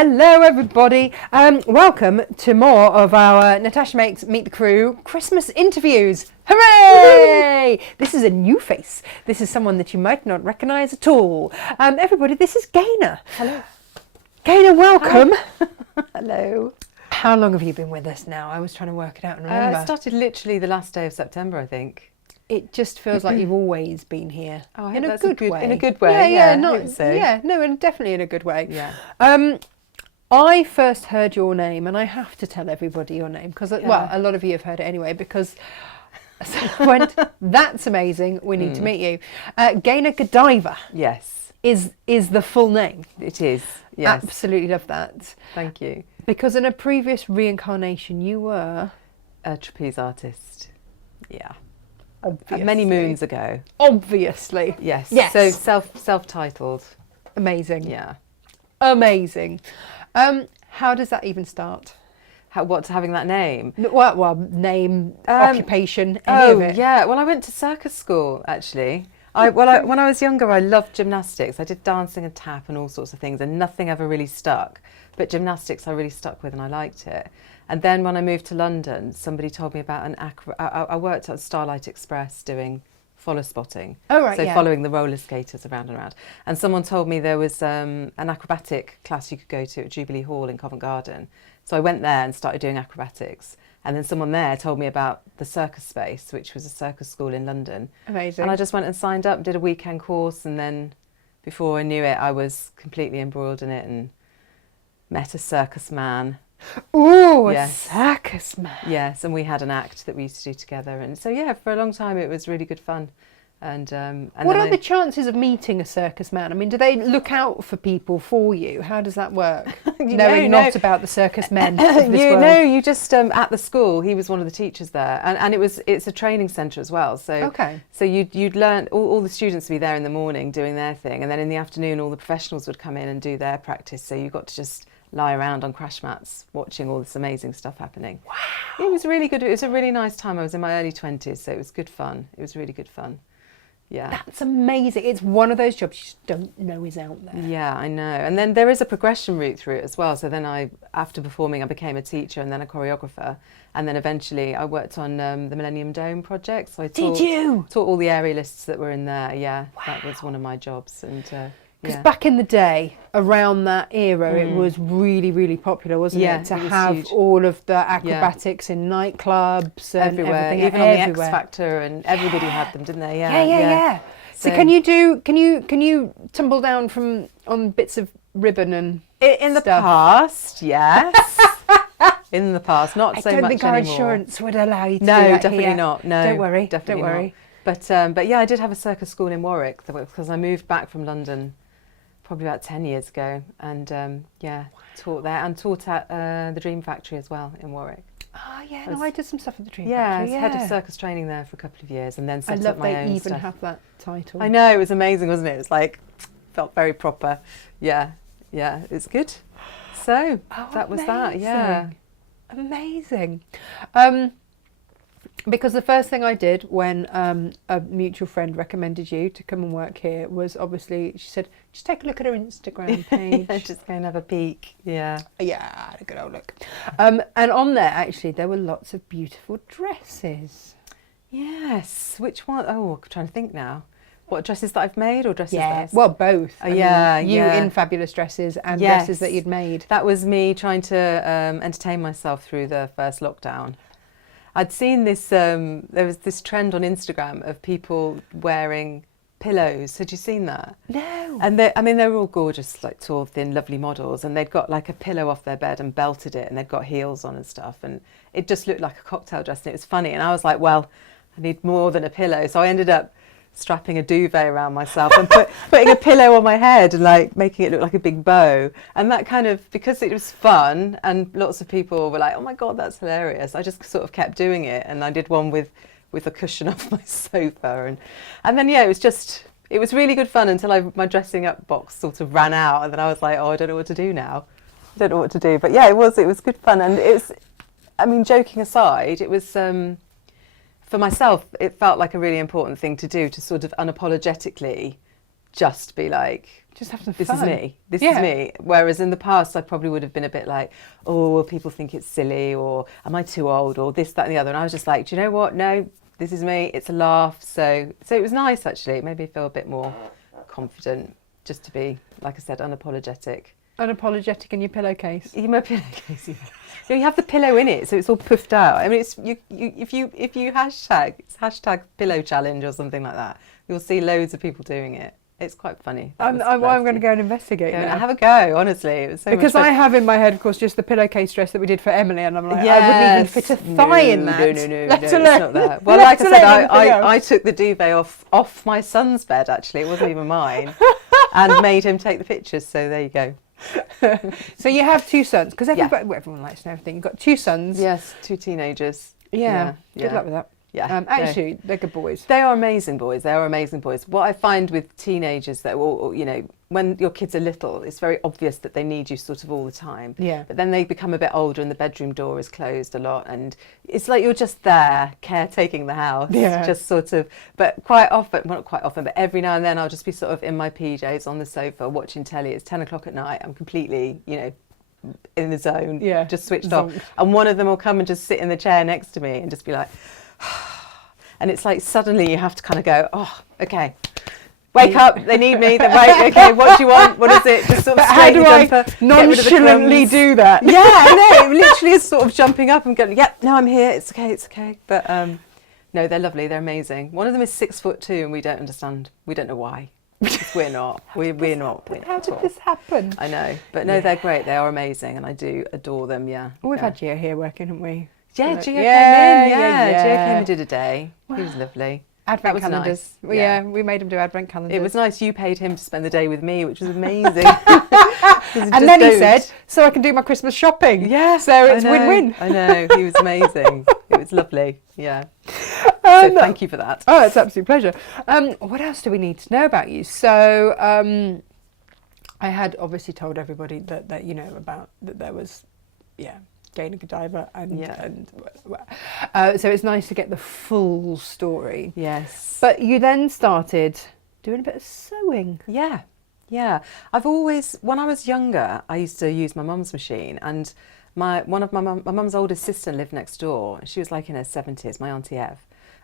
Hello everybody, welcome to more of our Natasha Makes Meet the Crew Christmas interviews. Hooray! This is a new face. This is someone that you might not recognise at all. Everybody, this is Gaynor. Hello. Gaynor, welcome. Hello. How long have you been with us now? I was trying to work it out and remember. It started literally the last day of September, I think. It just feels like you've always been here. Oh, I in hope a that's good way. In a good way. Yeah, I not hope so. yeah, no, and definitely in a good way. Yeah. I first heard your name, and I have to tell everybody your name because, well, a lot of you have heard it anyway. Because so I went, that's amazing. We need to meet you. Gaynor Godiva. Yes. Is the full name? It is. Yes. Absolutely love that. Thank you. Because in a previous reincarnation, you were A trapeze artist. Yeah. obviously Many moons ago. Obviously. Yes. Yes. So self-titled. Amazing. Yeah. Amazing. How does that even start? What's having that name? Well, name, occupation, any of it. Yeah. Well, I went to circus school actually. When I was younger, I loved gymnastics. I did dancing and tap and all sorts of things, and nothing ever really stuck. But gymnastics I really stuck with, and I liked it. And then when I moved to London, somebody told me about I worked at Starlight Express doing follow spotting. Oh, right, so yeah. following the roller skaters around and around. And someone told me there was an acrobatic class you could go to at Jubilee Hall in Covent Garden. So I went there and started doing acrobatics. And then someone there told me about the Circus Space, which was a circus school in London. Amazing. And I just went and signed up, did a weekend course, and then before I knew it, I was completely embroiled in it and met a circus man. Ooh, Yes. a circus man. Yes, and we had an act that we used to do together. And so, yeah, for a long time it was really good fun. And What then are the chances of meeting a circus man? I mean, do they look out for people for you? How does that work? Knowing not about the circus men of this world. No, you just at the school. He was one of the teachers there, and it's a training centre as well. So Okay. So you'd learn all the students would be there in the morning doing their thing, and then in the afternoon all the professionals would come in and do their practice. So you got to just lie around on crash mats watching all this amazing stuff happening. Wow. It was really good. It was a really nice time. I was in my early 20s, so it was good fun. It was really good fun. Yeah. That's amazing. It's one of those jobs you just don't know is out there. Yeah, I know. And then there is a progression route through it as well. So then after performing, I became a teacher and then a choreographer. And then eventually I worked on the Millennium Dome project. So I taught all the aerialists that were in there. Yeah, wow. That was one of my jobs. And because back in the day, around that era, it was really, really popular, wasn't it? To have huge. All of the acrobatics in nightclubs and everywhere, everything, even on the X Factor, and everybody had them, didn't they? Yeah. So can you tumble down on bits of ribbon and in the stuff? Past? Yes. In the past, not so much anymore. I don't think our insurance would allow you to do No, that definitely here. not. No, don't worry. definitely don't worry. Not. But yeah, I did have a circus school in Warwick because I moved back from London probably about 10 years ago, and taught there and taught at the Dream Factory as well in Warwick. Oh yeah, I did some stuff at the Dream Factory. Yeah, I was head of circus training there for a couple of years, and then set I love up my own they even stuff. have that title. I know, it was amazing, wasn't it? It was like, felt very proper. Yeah, it's good. So that was that. Yeah, amazing. Because the first thing I did when a mutual friend recommended you to come and work here was obviously, she said, just take a look at her Instagram page. Yeah, just go and have a peek. Yeah. Yeah, I had a good old look. And on there, actually, there were lots of beautiful dresses. Yes. Which one? Oh, I'm trying to think now. What, dresses that I've made or dresses that I've... Well, both. I mean, you in fabulous dresses and dresses that you'd made. That was me trying to entertain myself through the first lockdown. I'd seen this, there was this trend on Instagram of people wearing pillows. Had you seen that? No. And they were all gorgeous, like tall, thin, lovely models, and they'd got like a pillow off their bed and belted it, and they'd got heels on and stuff, and it just looked like a cocktail dress, and it was funny. And I was like, well, I need more than a pillow. So I ended up strapping a duvet around myself and putting a pillow on my head and like making it look like a big bow. And that kind of, because it was fun and lots of people were like, oh my God, that's hilarious. I just sort of kept doing it. And I did one with a cushion off my sofa. And then, yeah, it was really good fun until my dressing up box sort of ran out. And then I was like, oh, I don't know what to do now. I don't know what to do. But yeah, it was good fun. And joking aside, it was, for myself, it felt like a really important thing to do, to sort of unapologetically just be like, Just have some this fun. is me. This Yeah. is me. Whereas in the past, I probably would have been a bit like, oh, will people think it's silly, or am I too old, or this, that, and the other. And I was just like, do you know what? No, this is me. It's a laugh. So it was nice, actually. It made me feel a bit more confident, just to be, like I said, unapologetic. Unapologetic in your pillowcase. In my pillowcase, yeah. You know, you have the pillow in it, so it's all puffed out. I mean, if you it's hashtag pillow challenge or something like that, you'll see loads of people doing it. It's quite funny. I'm going to go and investigate Go and now. have a go, honestly. It was so Because much fun. I have in my head, of course, just the pillowcase dress that we did for Emily, and I'm like, I wouldn't even Yes. fit a thigh in that. No, Let it's alone- not that. Well, let like I said, alone anything else. I took the duvet off my son's bed, actually. It wasn't even mine. And made him take the pictures, so there you go. So you have 2 sons, because everyone likes to know everything. You've got 2 sons. Yes, 2 teenagers. Yeah. Good yeah. luck with that. Yeah. Actually, they're good boys. They are amazing boys. They are amazing boys. What I find with teenagers, that, or, you know, when your kids are little, it's very obvious that they need you sort of all the time. Yeah. But then they become a bit older and the bedroom door is closed a lot, and it's like you're just there caretaking the house. Yeah. Just sort of, but quite often, well, not quite often, but every now and then I'll just be sort of in my PJs on the sofa watching telly. It's 10 o'clock at night. I'm completely, you know, in the zone. Yeah. Just switched Zonked. off. And one of them will come and just sit in the chair next to me and just be like, and it's like suddenly you have to kind of go, oh, okay, wake up, they need me, they're right, okay, what do you want, what is it, just sort of But how do straighten I jumper, get rid of the nonchalantly crumbs. do that? Yeah, I know, it literally is sort of jumping up and going, yep, no, I'm here, it's okay, but no, they're lovely, they're amazing. One of them is 6'2" and we don't understand, we don't know why, because we're not, we're not. How did this happen? I know, but no, they're great, they are amazing, and I do adore them, yeah. We've yeah. had Gio here working, haven't we? Yeah, Like- Gio Yeah, came in, yeah, Gio yeah. came and did a day, he was lovely. Advent That was calendars. nice. Well, Yeah. we made him do advent calendars. It was nice. You paid him to spend the day with me, which was amazing. And then he said, so I can do my Christmas shopping. "Yeah." So it's I know, win-win. I know. He was amazing. It was lovely. Yeah. So thank you for that. Oh, it's an absolute pleasure. What else do we need to know about you? So I had obviously told everybody that you know about that there was, Gaynor Godiva and so it's nice to get the full story. Yes. But you then started doing a bit of sewing. Yeah. Yeah. I've always, when I was younger, I used to use my mum's machine, and my mum's oldest sister lived next door. She was like in her 70s, my Auntie Ev.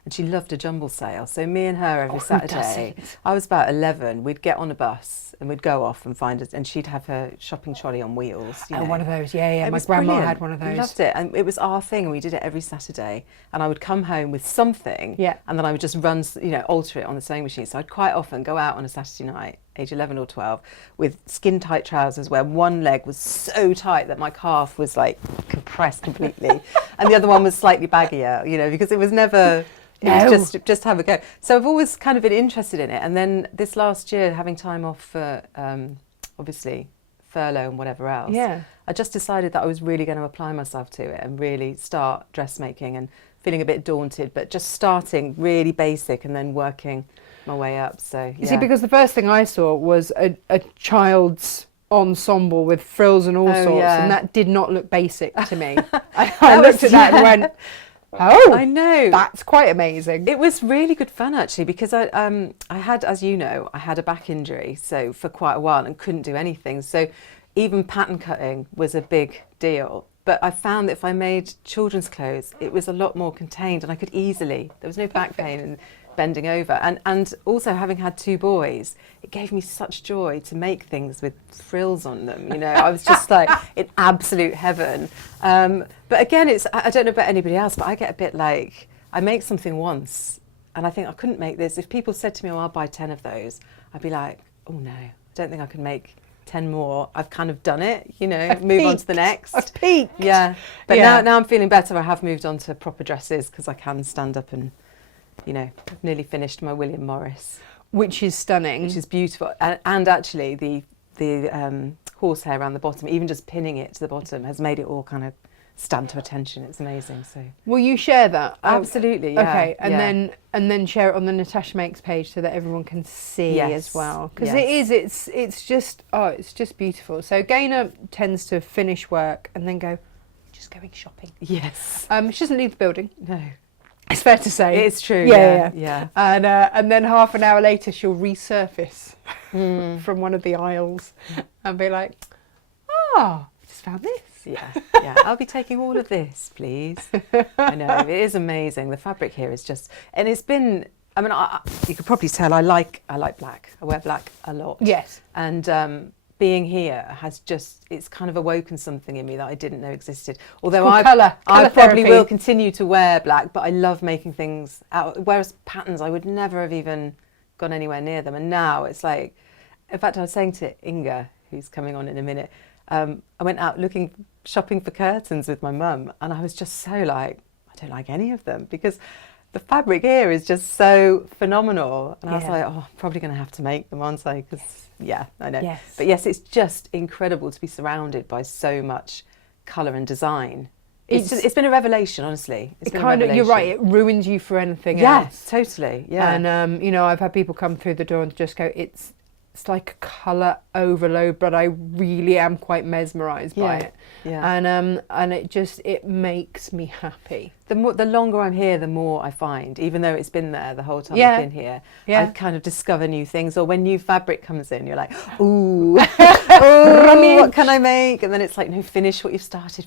And she loved a jumble sale. So me and her every Saturday, doesn't? I was about 11, we'd get on a bus and we'd go off and find it, and she'd have her shopping trolley on wheels. You know. One of those, yeah. It My was grandma brilliant. had one of We those. loved it, and it was our thing, and we did it every Saturday. And I would come home with something, Yeah. and then I would just run, alter it on the sewing machine. So I'd quite often go out on a Saturday night, age 11 or 12, with skin tight trousers where one leg was so tight that my calf was like compressed completely, and the other one was slightly baggier, because it was never. It was just have a go. So I've always kind of been interested in it, and then this last year, having time off for obviously furlough and whatever else, I just decided that I was really going to apply myself to it and really start dressmaking, and feeling a bit daunted, but just starting really basic and then working my way up. So You see, because the first thing I saw was a child's ensemble with frills and all sorts, and that did not look basic to me. I looked at that and went, oh, I know. That's quite amazing. It was really good fun, actually, because I had, as you know, I had a back injury, so for quite a while, and couldn't do anything. So even pattern cutting was a big deal. But I found that if I made children's clothes, it was a lot more contained, and I could easily, there was no back pain and bending over. And also, having had 2 boys, it gave me such joy to make things with frills on them. I was just like in absolute heaven. But again, I don't know about anybody else, but I get a bit like, I make something once and I think I couldn't make this. If people said to me, oh, I'll buy 10 of those, I'd be like, oh no, I don't think I can make 10 more. I've kind of done it, move on to the next. I've peaked. Yeah. But now I'm feeling better. I have moved on to proper dresses because I can stand up and, I've nearly finished my William Morris. Which is stunning. Which is beautiful. And actually the horsehair around the bottom, even just pinning it to the bottom, has made it all kind of stand to attention. It's amazing. So will you share that? Absolutely, yeah. Okay, and then share it on the Natasha Makes page so that everyone can see as well. Because it's just beautiful. So Gaynor tends to finish work and then go, just going shopping. Yes. She doesn't leave the building. No. It's fair to say. It's true. Yeah. And then half an hour later, she'll resurface from one of the aisles and be like, "Oh, I just found this." Yeah. I'll be taking all of this, please. I know, it is amazing. The fabric here is just, and it's been. I mean, you could probably tell I like black. I wear black a lot. Yes. And being here has just, it's kind of awoken something in me that I didn't know existed. Although I probably therapy. will continue to wear black, but I love making things out. Whereas patterns, I would never have even gone anywhere near them. And now it's like, in fact, I was saying to Inga, who's coming on in a minute, I went out shopping for curtains with my mum, and I was just so like, I don't like any of them because the fabric here is just so phenomenal. And I was like, oh, I'm probably going to have to make them, aren't I? Because, I know. Yes. But yes, it's just incredible to be surrounded by so much colour and design. It's been a revelation, honestly. It's been a revelation. You're right, it ruins you for anything else. Yes, totally. Yeah. And, I've had people come through the door and just go, it's like a colour overload, but I really am quite mesmerised by it. Yeah. And it makes me happy. The longer I'm here, the more I find, even though it's been there the whole time I've been here, I kind of discover new things. Or when new fabric comes in, you're like, ooh, what can I make? And then it's like, no, finish what you've started.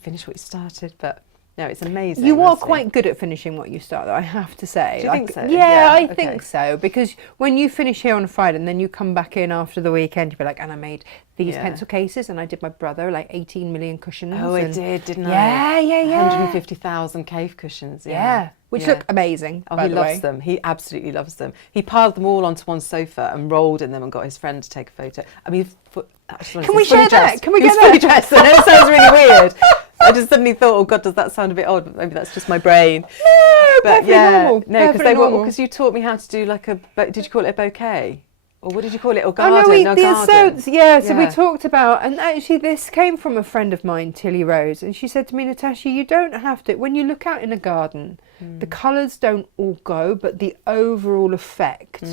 But no, it's amazing. You are quite good at finishing what you start, though, I have to say. Do you think so? Yeah, I think so. Because when you finish here on a Friday and then you come back in after the weekend, you'll be like, and I made these pencil cases and I did my brother like 18 million cushions. Oh, I did, didn't I? Yeah. 150,000 cave cushions. Yeah. Which look amazing. Oh, he loves them. He absolutely loves them. He piled them all onto one sofa and rolled in them and got his friend to take a photo. I mean, can we share that? Can we get that? Fully dressed. I know it sounds really weird. I just suddenly thought, oh God, does that sound a bit odd? Maybe that's just my brain. No, but normal. No, because you taught me how to do did you call it a bouquet? Or what did you call it? Or garden? So we talked about, and actually this came from a friend of mine, Tilly Rose, and she said to me, Natasha, you don't have to, when you look out in a garden, the colours don't all go, but the overall effect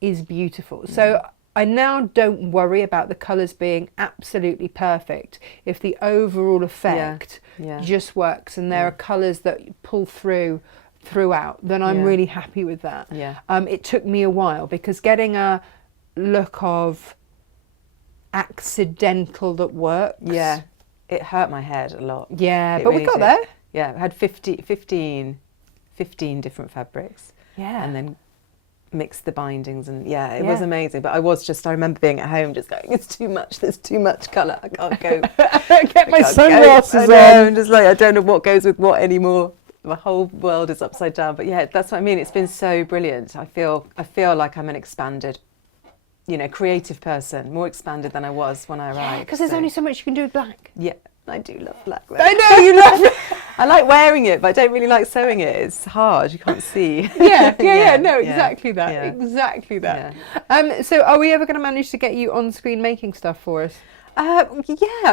is beautiful. So I now don't worry about the colours being absolutely perfect if the overall effect just works and there are colours that pull throughout, then I'm really happy with that. It took me a while because getting a look of accidental that works. Yeah, it hurt my head a lot. Yeah, but we got there. Yeah, I had 15 different fabrics. Yeah. And then mixed the bindings and it was amazing. But I remember being at home just going, it's too much, there's too much colour, I can't go. Get my sunglasses on. I'm just like, I don't know what goes with what anymore. The whole world is upside down. But yeah, that's what I mean. It's been so brilliant. I feel like I'm an expanded, creative person, more expanded than I was when I arrived. Because there's only so much you can do with black. Yeah, I do love black. Though. I know you love it. I like wearing it, but I don't really like sewing it. It's hard. You can't see. Exactly that. So are we ever going to manage to get you on screen making stuff for us? I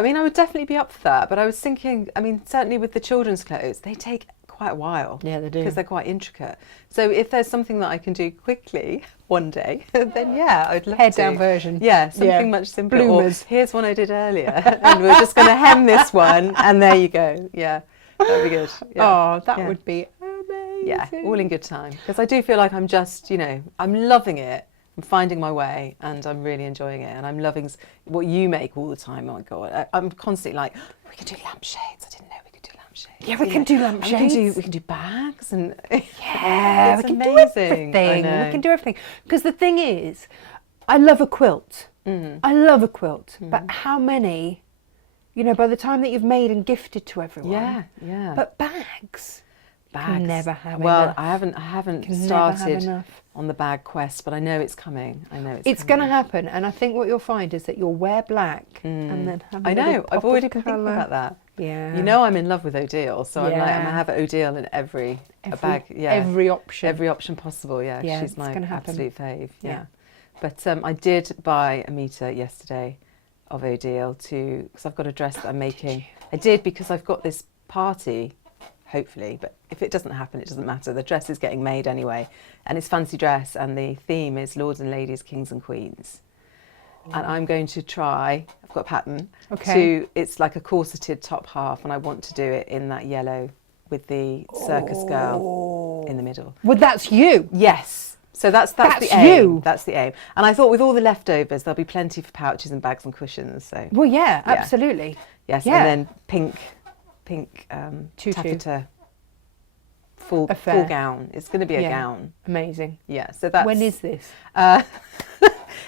mean, I would definitely be up for that. But I was thinking, I mean, certainly with the children's clothes, they take quite a while. Yeah, they do. Because they're quite intricate. So if there's something that I can do quickly one day, then I'd love to. Head down version. Yeah, something much simpler. Bloomers. Or here's one I did earlier, and we're just going to hem this one, and there you go. Yeah, that'd be good. Yeah. Oh, that would be amazing. Yeah, all in good time. Because I do feel like I'm just, I'm loving it. I'm finding my way and I'm really enjoying it and I'm loving what you make all the time. Oh my God, I'm constantly like, we can do lampshades. I didn't know we could do lampshades. Yeah, we can do lampshades. We can do bags and yeah, we can do everything. We can do everything. Because the thing is, I love a quilt. I love a quilt. But how many, by the time that you've made and gifted to everyone. Yeah. But bags. Can never have well, enough. I haven't started on the bag quest, but I know it's coming. It's going to happen, and I think what you'll find is that you'll wear black and then have I've already been thinking about that. Yeah. I'm in love with O'Deal, so I'm going to have O'Deal in every bag. Yeah. Every option possible. Yeah. She's my absolute fave. Yeah. But I did buy a metre yesterday of O'Deal because I've got a dress that I'm making. I did because I've got this party. Hopefully, but if it doesn't happen, it doesn't matter. The dress is getting made anyway, and it's fancy dress, and the theme is Lords and Ladies, Kings and Queens. And I'm going to try, I've got a pattern, it's like a corseted top half, and I want to do it in that yellow with the circus girl. in the middle. Well, that's you. Yes. So that's That's the aim. you. That's the aim. And I thought with all the leftovers, there'll be plenty for pouches and bags and cushions. So Well, yeah, Yeah. absolutely. yes, Yeah. and then pink Tutu. taffeta full Affair. gown. It's going to be a Yeah. gown. Amazing. Yeah. So that's When is this?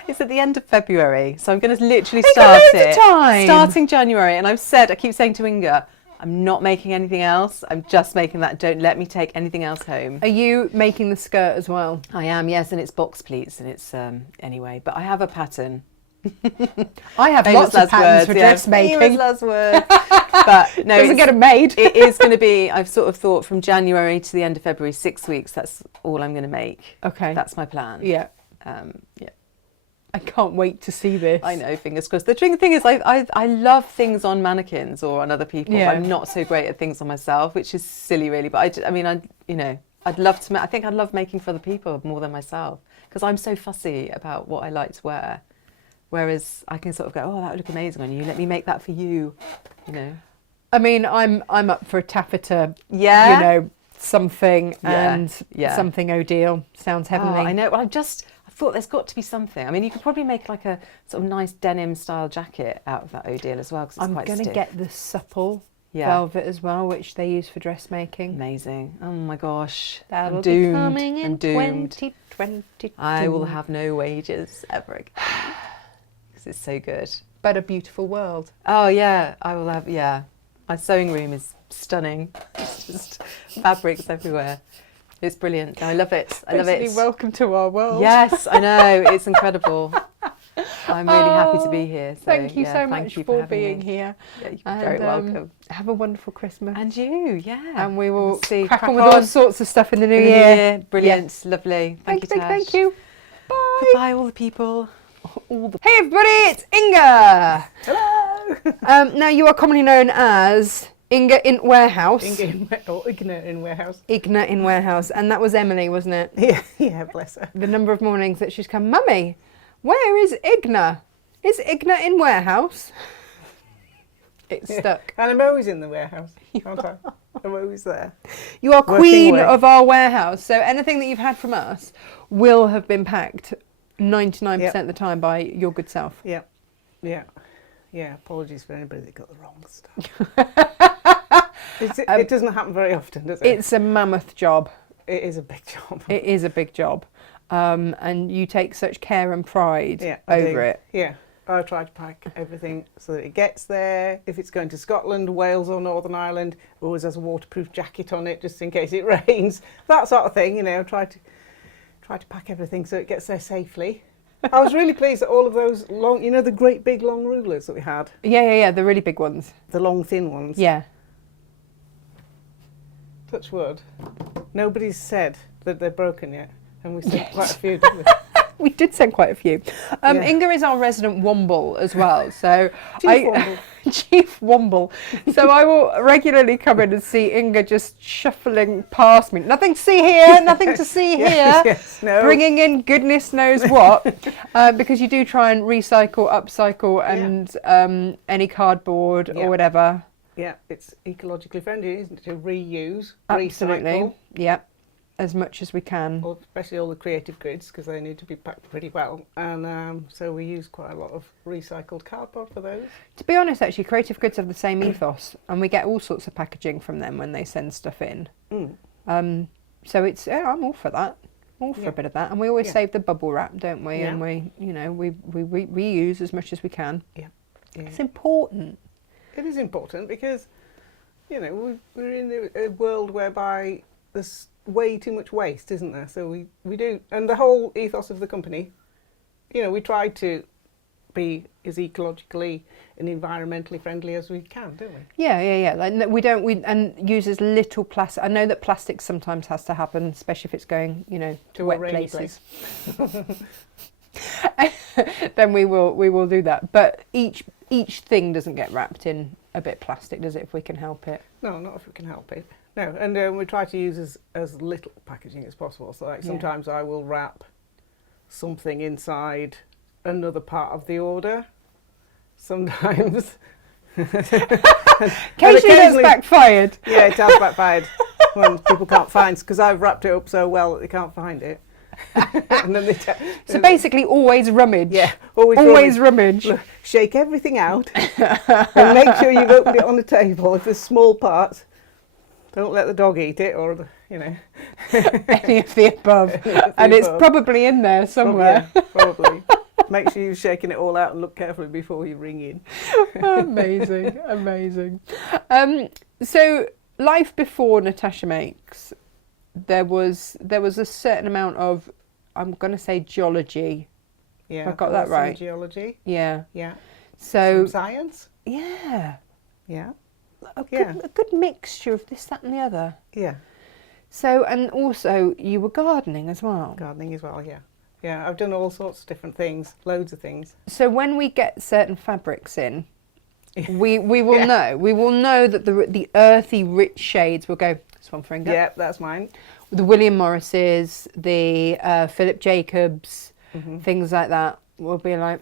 It's at the end of February, so I'm going to literally You've start got loads of time. starting January. And I keep saying to Inga, I'm not making anything else. I'm just making that. Don't let me take anything else home. Are you making the skirt as well? I am, yes, and it's box pleats, and it's anyway. But I have a pattern. I have Famous lots of last patterns words, for yeah. dressmaking. Famous last words. But no, Doesn't get them made. it is going to be. I've sort of thought from January to the end of February, 6 weeks. That's all I'm going to make. Okay. That's my plan. Yeah. Yeah. I can't wait to see this. I know, fingers crossed. The thing is, I love things on mannequins or on other people. Yeah. But I'm not so great at things on myself, which is silly, really. But I'd love to. I think I'd love making for other people more than myself because I'm so fussy about what I like to wear. Whereas I can sort of go, oh, that would look amazing on you. Let me make that for you. You know. I mean, I'm up for a taffeta. Yeah. You know, something Yeah, and yeah. something O'Deal. Sounds heavenly. Oh, I know. Well, I thought there's got to be something. I mean, you could probably make like a sort of nice denim style jacket out of that O'Deal as well because it's I'm quite going to stiff. get the supple Yeah. velvet as well, which they use for dressmaking. Amazing. Oh my gosh. That'll I'm doomed. be coming in I'm doomed. 2022. I will have no wages ever again because it's so good. But a beautiful world. Oh yeah, I will have. Yeah, my sewing room is stunning. It's just fabrics everywhere. It's brilliant. I love it. I love Basically, it. welcome to our world. Yes, I know. It's incredible. I'm really happy to be here. So, Thank you yeah, so thank much you for having being me. here. Yeah, you're And, very welcome. Have a wonderful Christmas. And you, yeah. And we will See, crack on with all sorts of stuff in the new In the new year. year. Brilliant. Lovely. Thank you, Tash. Thank you. Bye. Goodbye, all the people. Hey everybody, it's Inga. Hello! Now you are commonly known as Inga in Warehouse. Igna in warehouse. Igna in Warehouse. And that was Emily, wasn't it? Yeah, bless her. The number of mornings that she's come, Mummy, where is Igna? Is Igna in Warehouse? It's stuck. And I'm always in the warehouse, aren't I? I'm always there. You are Working queen away. of our warehouse. So anything that you've had from us will have been packed 99% of the time by your good self. Yeah. Apologies for anybody that got the wrong stuff. It doesn't happen very often, does it? It's a mammoth job. It is a big job. It is a big job. And you take such care and pride I over do. it. Yeah. I try to pack everything so that it gets there. If it's going to Scotland, Wales or Northern Ireland, it always has a waterproof jacket on it just in case it rains. That sort of thing, you know, try to pack everything so it gets there safely. I was really pleased that all of those long, you know, the great big long rulers that we had, Yeah, the really big ones. the long thin ones. Yeah. Touch wood. Nobody's said that they're broken yet, and we sent quite a few, didn't we? We did send quite a few. Yeah. Inga is our resident Womble as well. So Chief Womble. Chief Womble. So I will regularly come in and see Inga just shuffling past me. Nothing to see here, nothing to see here. Yes, no. Bringing in goodness knows what. Because you do try and recycle, upcycle and any cardboard Yeah. or whatever. Yeah, it's ecologically friendly, isn't it, to reuse, Absolutely. recycle, Yeah. As much as we can. especially all the creative grids, because they need to be packed pretty well. And so we use quite a lot of recycled cardboard for those. To be honest, actually, Creative Goods have the same ethos, and we get all sorts of packaging from them when they send stuff in. So it's I'm all for that, all for a bit of that, and we always save the bubble wrap, don't we? Yeah. And we reuse as much as we can. Yeah. It's important. It is important because, you know, we're in a world whereby there's way too much waste, isn't there? So we do, and the whole ethos of the company, you know, we try to be as ecologically and environmentally friendly as we can, don't we? Yeah. Like, and use as little plastic. I know that plastic sometimes has to happen, especially if it's going, you know, to To a wet rainy places. Then we will do that. But each thing doesn't get wrapped in a bit plastic, does it? If we can help it. No, not if we can help it. No, and we try to use as little packaging as possible. So like sometimes I will wrap something inside another part of the order. Sometimes. Occasionally that's backfired. Yeah, it has backfired. when people can't find, because I've wrapped it up so well that they can't find it. And then So basically, always rummage. yeah, Always rummage. Look, shake everything out and make sure you've opened it on the table. If there's small parts, don't let the dog eat it, or Any of the above. And it's probably in there somewhere. Probably. Make sure you're shaking it all out and look carefully before you ring in. Amazing, amazing. So life before Natasha Makes, there was a certain amount of, I'm going to say, geology. Yeah, Have I got that right? Geology. Yeah. Yeah. So Some science. yeah, Yeah. a good mixture of this, that, and the other. Yeah. So, and also you were gardening as well. Gardening as well. Yeah. Yeah. I've done all sorts of different things. Loads of things. So when we get certain fabrics in, we will know. We will know that the earthy, rich shades will go. This one for Inga. Yeah, that's mine. The William Morrises, the Philip Jacobs, things like that will be like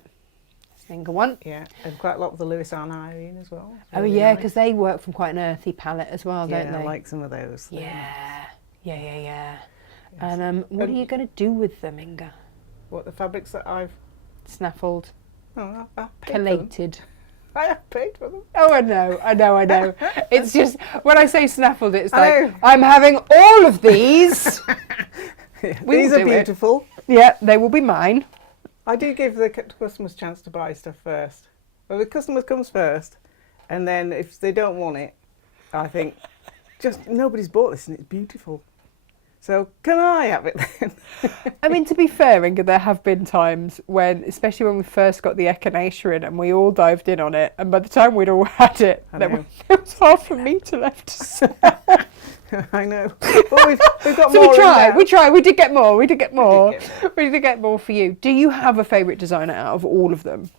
Inga one. Yeah, and quite a lot of the Lewis and Irene as well. It's Oh really yeah, nice. because they work from quite an earthy palette as well, don't Yeah, they? I like some of those. Yeah. Yes. And what are you going to do with them, Inga? What, the fabrics that I've Snaffled, I paid for them. collated. I have paid for them. Oh, I know. It's just, when I say snaffled, it's I like, know. I'm having all of these. We These will are do it. beautiful. Yeah, they will be mine. I do give the customers a chance to buy stuff first. Well, the customer comes first, and then if they don't want it, I think, just nobody's bought this and it's beautiful. So can I have it then? I mean, to be fair, Inga, there have been times when, especially when we first got the echinacea in and we all dived in on it, and by the time we'd all had it, I there know. was half a metre left to sell. I know. But we've got So more. we tried, we did get more. We did get more get for you. Do you have a favourite designer out of all of them?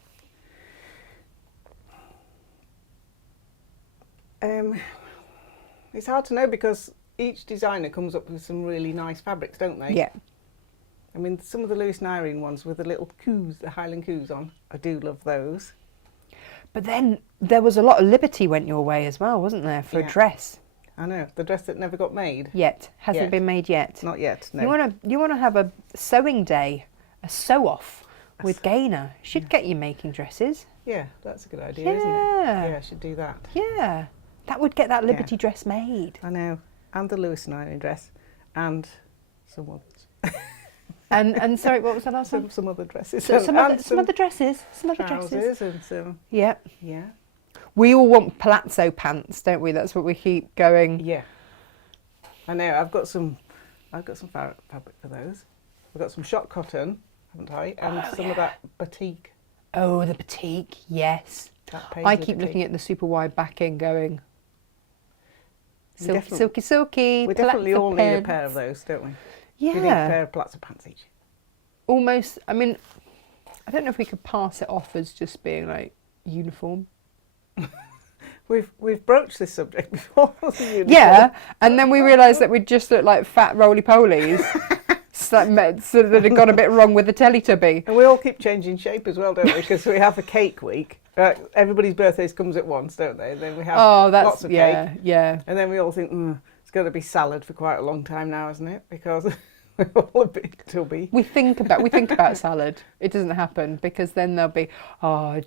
It's hard to know because each designer comes up with some really nice fabrics, don't they? Yeah. I mean, some of the Lewis and Irene ones with the little coos, the Highland coos on, I do love those. But then there was a lot of liberty went your way as well, wasn't there, for a Yeah. dress? I know, the dress that never got made. Hasn't Yet. been made yet. Not yet, no. You wanna have a sewing day, a sew off with Gaynor. She'd get you making dresses. Yeah, that's a good idea, isn't it? Yeah, I should do that. Yeah, that would get that Liberty dress made. I know, and the Lewis and Irene dress, and some others. And sorry, what was the last one? Some other dresses. So, and some other dresses. trousers and some, Yeah. yeah. We all want palazzo pants, don't we? That's what we keep going. Yeah. I know, I've got some fabric for those. I've got some shot cotton, haven't I? And some of that batik. Oh, the batik, yes. That I paisley keep batik. looking at the super wide backing going, We silky, definitely- silky, silky. We definitely palazzo all need a pants. pair of those, don't we? Yeah. We need a pair of palazzo pants each. Almost, I mean, I don't know if we could pass it off as just being like uniform. We've broached this subject before. Yeah, and then we realised that we just look like fat roly-polies. So that had gone a bit wrong with the Teletubby. And we all keep changing shape as well, don't we? Because we have a cake week. Everybody's birthdays comes at once, don't they? And then we have lots of cake. Yeah. And then we all think, it's going to be salad for quite a long time now, isn't it? Because we're all a bit tubby. We think about salad. It doesn't happen because then there'll be,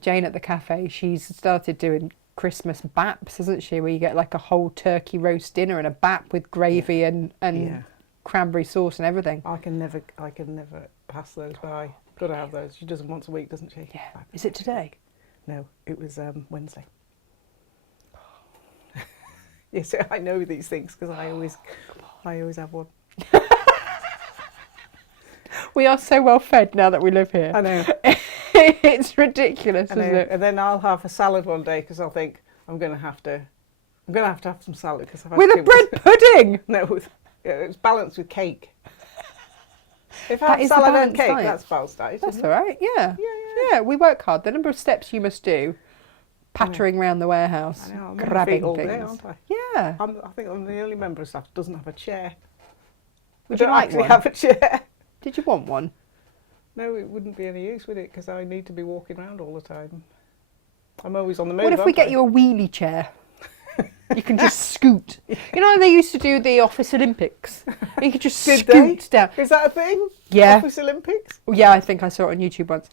Jane at the cafe, she's started doing Christmas baps, hasn't she? Where you get like a whole turkey roast dinner and a bap with gravy and cranberry sauce and everything. I can never pass those by. Got to have those. She does them once a week, doesn't she? Yeah. Is it today? No, it was Wednesday. Yes, I know these things because I always have one. We are so well fed now that we live here. I know. It's ridiculous, isn't it? And then I'll have a salad one day because I'll think I'm going to have to have some salad because I've had With a too bread much. pudding. No, it's balanced with cake. If I That have is the salad and balanced cake, diet. that's balanced diet. That's isn't all it? right. Yeah. Yeah. We work hard. The number of steps you must do, pattering around the warehouse, I know, I'm on my grabbing feet all things. day, aren't I? Yeah. I think I'm the only member of staff who doesn't have a chair. Would I you don't like actually one? have a chair. Did you want one? No, it wouldn't be any use, would it? Because I need to be walking around all the time. I'm always on the move. What if we aren't get I? you a wheelie chair? You can just scoot. You know how they used to do the Office Olympics? You could just Did scoot down. Is that a thing? Yeah. Office Olympics? Yeah, I think I saw it on YouTube once.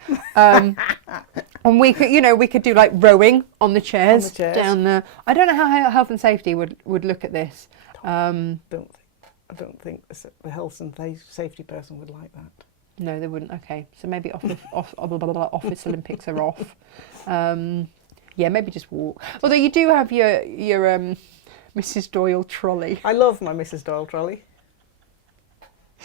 And we could, we could do like rowing on the chairs, down there. I don't know how health and safety would look at this. I don't think the health and safety person would like that. No, they wouldn't. Okay, so maybe Office Olympics are off. Yeah, maybe just walk. Although you do have your Mrs. Doyle trolley. I love my Mrs. Doyle trolley.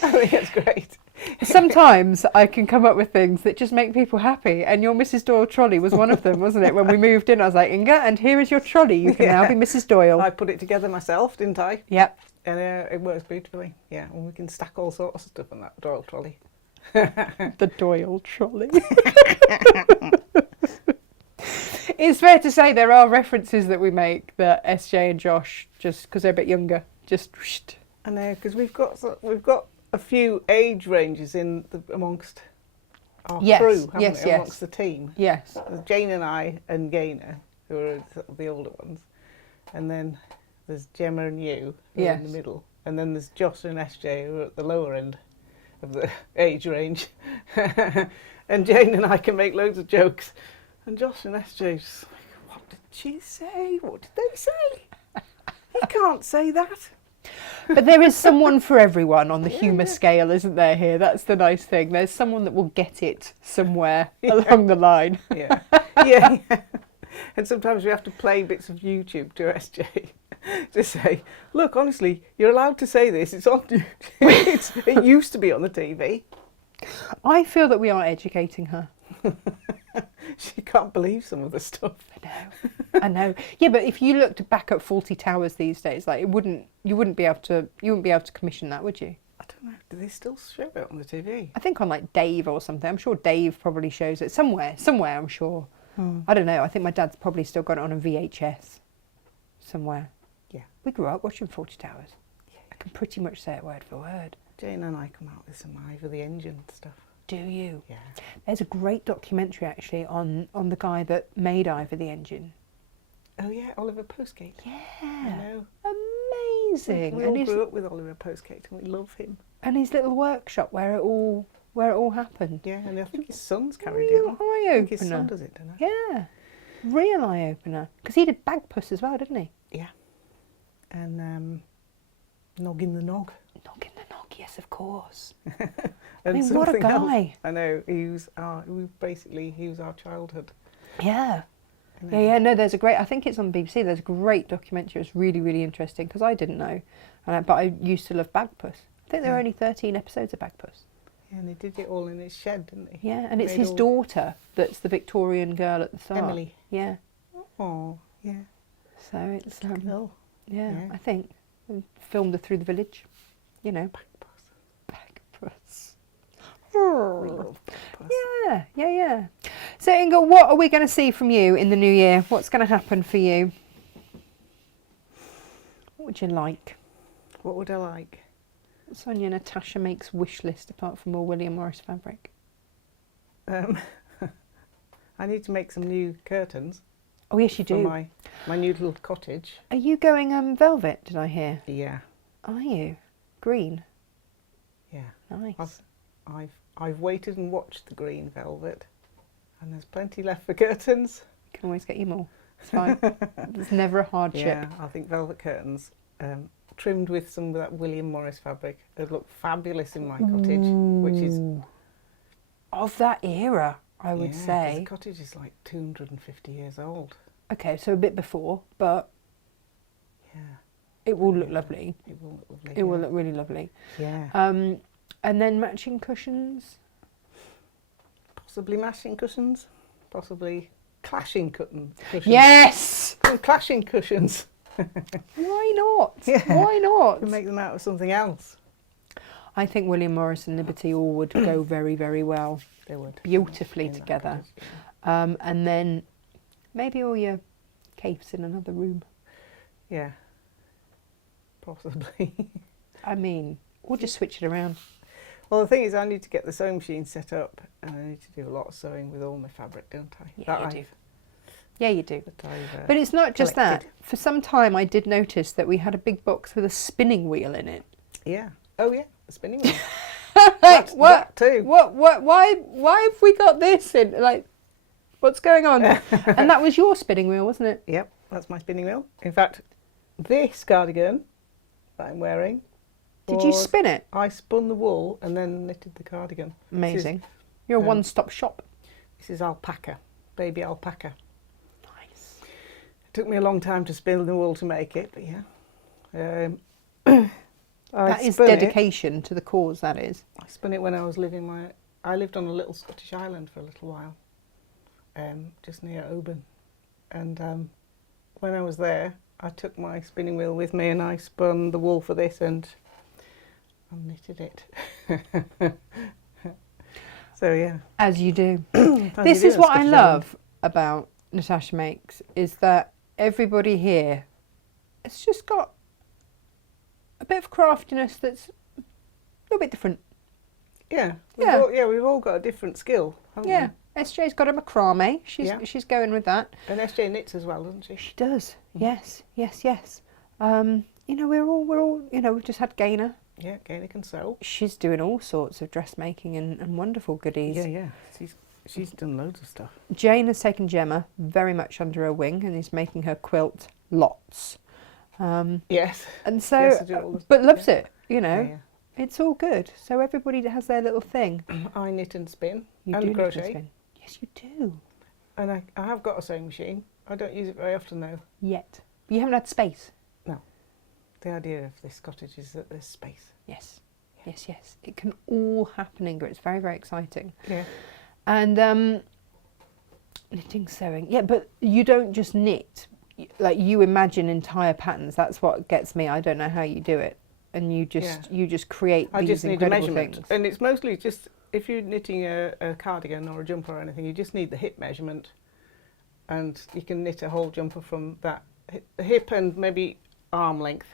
I think it's great. Sometimes I can come up with things that just make people happy, and your Mrs. Doyle trolley was one of them, wasn't it? When we moved in, I was like, Inga, and here is your trolley. You can now be Mrs. Doyle. I put it together myself, didn't I? Yep. And it works beautifully. Yeah, and we can stack all sorts of stuff in that Doyle trolley. The Doyle trolley. It's fair to say there are references that we make that SJ and Josh, just because they're a bit younger, just. I know, because we've got a few age ranges amongst our crew, haven't we? Amongst the team. Yes. There's Jane and I and Gaynor, who are the older ones, and then there's Gemma and you, who are in the middle, and then there's Josh and SJ, who are at the lower end of the age range. And Jane and I can make loads of jokes, and Josh and SJ just like, what did she say? What did they say? He can't say that. But there is someone for everyone on the humour scale, isn't there, here? That's the nice thing. There's someone that will get it somewhere along the line. Yeah. Yeah. And sometimes we have to play bits of YouTube to SJ to say, look, honestly, you're allowed to say this. It's on YouTube. It used to be on the TV. I feel that we are educating her. She can't believe some of the stuff. I know. Yeah, but if you looked back at Fawlty Towers these days, like you wouldn't be able to commission that, would you? I don't know. Do they still show it on the TV? I think on like Dave or something. I'm sure Dave probably shows it somewhere. I'm sure. I don't know. I think my dad's probably still got it on a VHS somewhere. Yeah. We grew up watching Fawlty Towers. Yeah. I can pretty much say it word for word. Jane and I come out with some Ivor the Engine stuff. Do you? Yeah. There's a great documentary actually on the guy that made Ivor the Engine. Oh yeah, Oliver Postgate. Yeah. I know. Amazing. We all grew up with Oliver Postgate and we love him. And his little workshop where it all happened. Yeah, and I think his son's carried it on. Eye I think his opener. son does it, don't I? Yeah. Real eye opener. Because he did Bagpuss as well, didn't he? Yeah. And Noggin the Nog. Noggin the Nog, yes, of course. And I mean, what a something else. guy. I know. He was our childhood. Yeah. You know. Yeah, no, there's a great, I think it's on the BBC, there's a great documentary. It's really, really interesting because I didn't know. But I used to love Bagpuss. I think there were only 13 episodes of Bagpuss. Yeah, and he did it all in his shed, didn't he? Yeah, and it's his daughter that's the Victorian girl at the start. Emily. Yeah. Oh, yeah. So it's, Cool. yeah, I think. And filmed her through the village, you know. Bagpuss. We love Bagpuss. Yeah. So Inga, what are we going to see from you in the new year? What's going to happen for you? What would you like? What would I like? What's on your Natasha Makes wish list apart from more William Morris fabric? I need to make some new curtains. Oh yes, you do. For my new little cottage. Are you going velvet? Did I hear? Yeah. Are you green? Yeah. Nice. I've waited and watched the green velvet, and there's plenty left for curtains. You can always get you more. It's fine. There's never a hardship. Yeah, I think velvet curtains, trimmed with some of that William Morris fabric, would look fabulous in my cottage, which is of that era, I would 'cause say. the cottage is like 250 years old. Okay, so a bit before, but Yeah, it will look lovely. it will look lovely. It will look really lovely. Yeah. And then matching cushions. Possibly matching cushions, possibly clashing cushions. Yes. Clashing cushions. Why not? Yeah. Why not? You make them out of something else. I think William Morris and Liberty all would go very, very well. They would. Beautifully In that together. cottage, yeah. And then maybe all your capes in another room. Yeah. Possibly. I mean, we'll just switch it around. Well, the thing is, I need to get the sewing machine set up, and I need to do a lot of sewing with all my fabric, don't I? Yeah, you do. Yeah, you do. that I've But it's not just that. collected. For some time, I did notice that we had a big box with a spinning wheel in it. Yeah. Oh yeah, the spinning wheel. Like, That's that too. Why have we got this in? Like, what's going on? And that was your spinning wheel, wasn't it? Yep, that's my spinning wheel. In fact, this cardigan that I'm wearing. Did you spin it? I spun the wool and then knitted the cardigan. Amazing. You're a one-stop shop. This is alpaca, baby alpaca. Nice. It took me a long time to spin the wool to make it, but yeah. That is dedication to the cause, that is. I spun it when I was I lived on a little Scottish island for a little while, just near Oban. And when I was there, I took my spinning wheel with me and I spun the wool for this and I knitted it. So yeah. As you do. As This you is do, what I Scottish love about Natasha Makes, is that everybody here has just got a bit of craftiness that's a little bit different. Yeah. Yeah. We've all got a different skill, haven't Yeah. SJ's got a macrame. Yeah. She's going with that. we? And SJ knits as well, doesn't she? She does. Yes. You know, we're all. You know, we've just had Gaynor. Yeah, Gaynor can sew. She's doing all sorts of dressmaking and wonderful goodies. Yeah. She's done loads of stuff. Jane has taken Gemma very much under her wing and is making her quilt lots. Yes. And so, Yes, I do all the- but loves it. You know, Yeah. it's all good. So everybody has their little thing. I knit and spin You and do knit and crochet. spin. Yes, you do. And I have got a sewing machine. I don't use it very often though. Yet, but you haven't had space. The idea of this cottage is that there's space. Yes. It can all happen, Inga. It's very, very exciting. Yeah. And knitting, sewing. Yeah, but you don't just knit. Like, you imagine entire patterns. That's what gets me. I don't know how you do it. And you just create I these just need a incredible measurement. things. And it's mostly just, if you're knitting a cardigan or a jumper or anything, you just need the hip measurement. And you can knit a whole jumper from that hip and maybe arm length.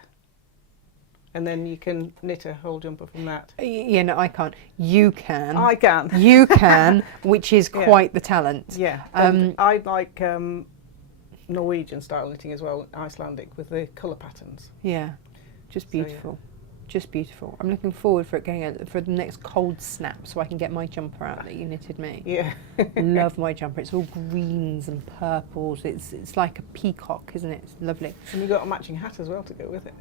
And then you can knit a whole jumper from that. Yeah, no, I can't. You can. I can. You can, which is Yeah. quite the talent. Yeah. And I like Norwegian style knitting as well, Icelandic, with the colour patterns. Yeah, just So, yeah. beautiful. Just beautiful. I'm looking forward for for the next cold snap so I can get my jumper out that you knitted me. Yeah. Love my jumper. It's all greens and purples. It's like a peacock, isn't it? It's lovely. And you got a matching hat as well to go with it.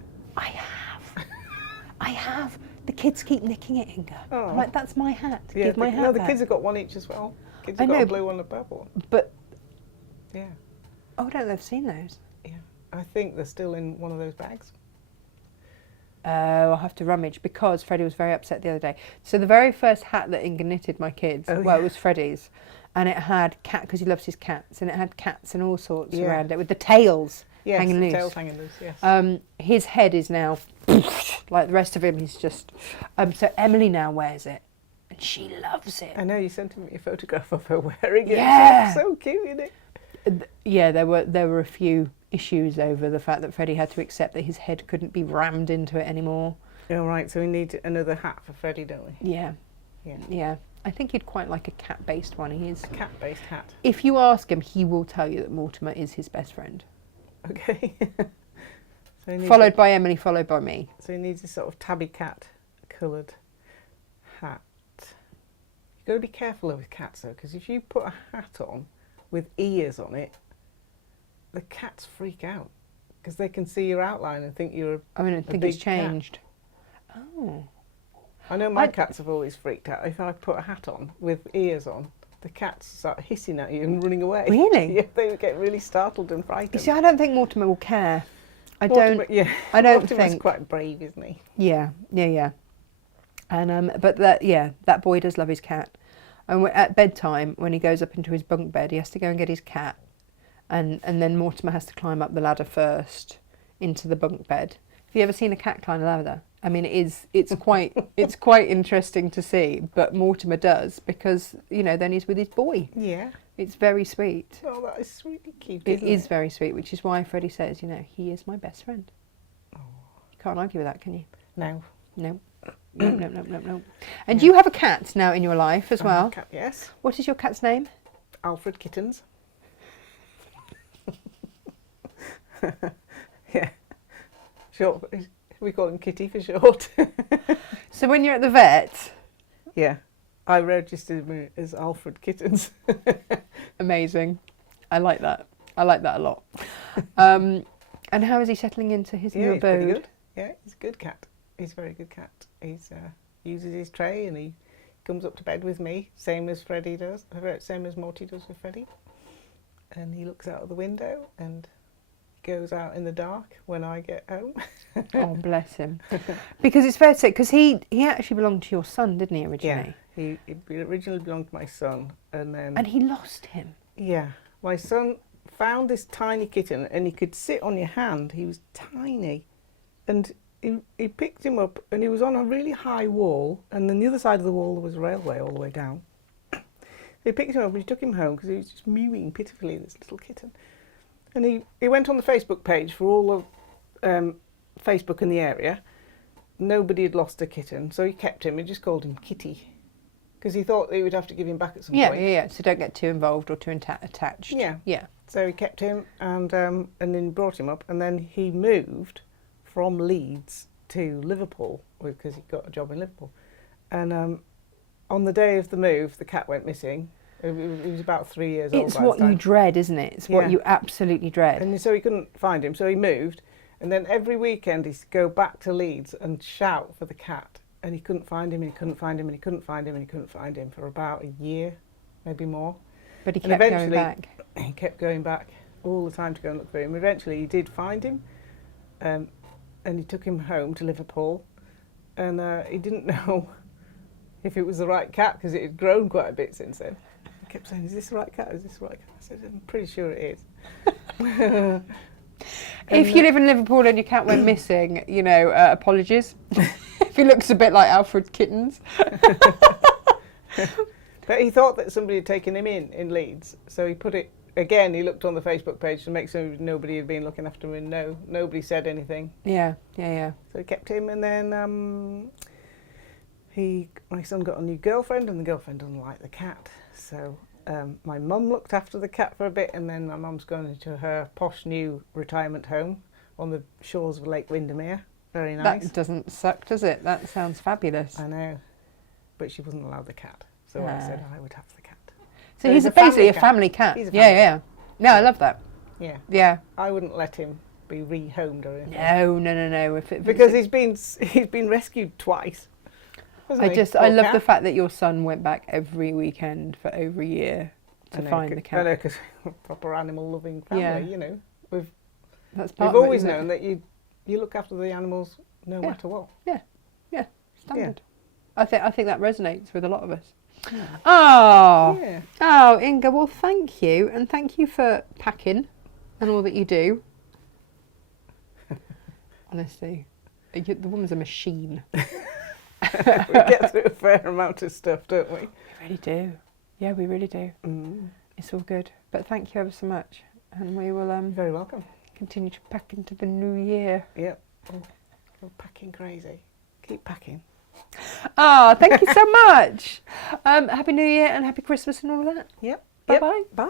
I have. The kids keep nicking it, Inga. Oh. I'm like, that's my hat. Yeah, Give my hat no, the back. kids have got one each as well. Kids I have got know, a blue one and a purple one. But, Yeah. oh, I don't know if I've seen those. Yeah. I think they're still in one of those bags. Oh, I'll have to rummage because Freddie was very upset the other day. So the very first hat that Inga knitted my kids, Oh, well, yeah. it was Freddie's, and it had cat because he loves his cats, and it had cats and all sorts Yeah. around it with the tails Yes, hanging the loose. tails hanging loose, yes. His head is now like the rest of him. He's just. So Emily now wears it, and she loves it. I know you sent me a photograph of her wearing it. Yeah. It's so cute, isn't it? Yeah, there were a few issues over the fact that Freddie had to accept that his head couldn't be rammed into it anymore. All right, so we need another hat for Freddie, don't we? Yeah. Yeah. Yeah. I think he'd quite like a cat-based one. He is. A cat-based hat. If you ask him, he will tell you that Mortimer is his best friend. Okay. So he needs Followed by Emily, followed by me. So he needs a sort of tabby cat coloured hat. You've got to be careful with cats though, because if you put a hat on with ears on it, the cats freak out because they can see your outline and think you're. I mean, I think it's big cat. changed. Oh. I know my cats have always freaked out. If I put a hat on with ears on, the cats start hissing at you and running away. Really? Yeah, they would get really startled and frightened. You see, I don't think Mortimer will care. I Mortimer- don't. Yeah, I don't Mortimer's think. quite brave, isn't he? Yeah. And but that boy does love his cat. And at bedtime, when he goes up into his bunk bed, he has to go and get his cat, and then Mortimer has to climb up the ladder first into the bunk bed. Have you ever seen a cat climb a ladder? I mean, it's quite interesting to see. But Mortimer does because then he's with his boy. Yeah. It's very sweet. Oh, that is really cute. It isn't is very sweet, which is why Freddie says, he is my best friend. Oh. You can't argue with that, can you? No. No. No. And you have a cat now in your life as well. Cat, yes. What is your cat's name? Alfred Kittens. Yeah. Short. We call him Kitty for short. So when you're at the vet, Yeah. I registered him as Alfred Kittens. amazing. I like that. I like that a lot. And how is he settling into his new He's pretty abode? good. Yeah, he's a good cat. He's a very good cat. He's uses his tray and he comes up to bed with me, same as Freddie does, same as Morty does with Freddie. And he looks out of the window and goes out in the dark when I get home. Oh, bless him. Because it's fair to say, because he actually belonged to your son, didn't he, originally? Yeah, he originally belonged to my son, and then... And he lost him. Yeah, my son found this tiny kitten and he could sit on your hand. He was tiny. And he picked him up and he was on a really high wall, and on the other side of the wall there was a railway all the way down. He picked him up and he took him home because he was just mewing pitifully, this little kitten. And he went on the Facebook page for all of Facebook in the area. Nobody had lost a kitten, so he kept him. He just called him Kitty because he thought he would have to give him back at some point. Yeah. So don't get too involved or too attached. Yeah. So he kept him and then brought him up, and then he moved from Leeds to Liverpool because he got a job in Liverpool. And on the day of the move, the cat went missing. He was about 3 years old. It's what you dread, isn't it? It's what you absolutely dread. And so he couldn't find him, so he moved. And then every weekend he'd go back to Leeds and shout for the cat. And he couldn't find him, and he couldn't find him, and he couldn't find him, and he couldn't find him for about a year, maybe more. But he kept going back. He kept going back all the time to go and look for him. Eventually he did find him, and he took him home to Liverpool. And he didn't know if it was the right cat because it had grown quite a bit since then. He kept saying, "Is this the right cat? Is this the right cat?" I said, "I'm pretty sure it is." If you live in Liverpool and your cat went missing, apologies. If he looks a bit like Alfred Kittens. But he thought that somebody had taken him in Leeds, so he put it again. He looked on the Facebook page to make sure nobody had been looking after him, and nobody said anything. Yeah. So he kept him, and then my son got a new girlfriend, and the girlfriend doesn't like the cat, so my mum looked after the cat for a bit, and then my mum's going into her posh new retirement home on the shores of Lake Windermere. Very nice. That doesn't suck, does it? That sounds fabulous. I know, but she wasn't allowed the cat, so I said I would have the cat. So he's basically a family cat. He's a family cat. No, I love that. Yeah. Yeah. I wouldn't let him be rehomed or anything. No. Because he's been rescued twice. I love the fact that your son went back every weekend for over a year to find the cat. I know, because proper animal-loving family, That's part We've of always it, known that you look after the animals no matter what. Yeah, standard. Yeah. I think that resonates with a lot of us. Yeah. Oh, Inga, well, thank you. And thank you for packing and all that you do. Honestly, the woman's a machine. We get through a fair amount of stuff, don't we? We really do. Yeah, we really do. Mm. It's all good. But thank you ever so much. And we will You're very welcome. continue to pack into the new year. Yep. You're packing crazy. Keep packing. Thank you so much. Happy New Year and Happy Christmas and all of that. Yep. Bye-bye. Bye.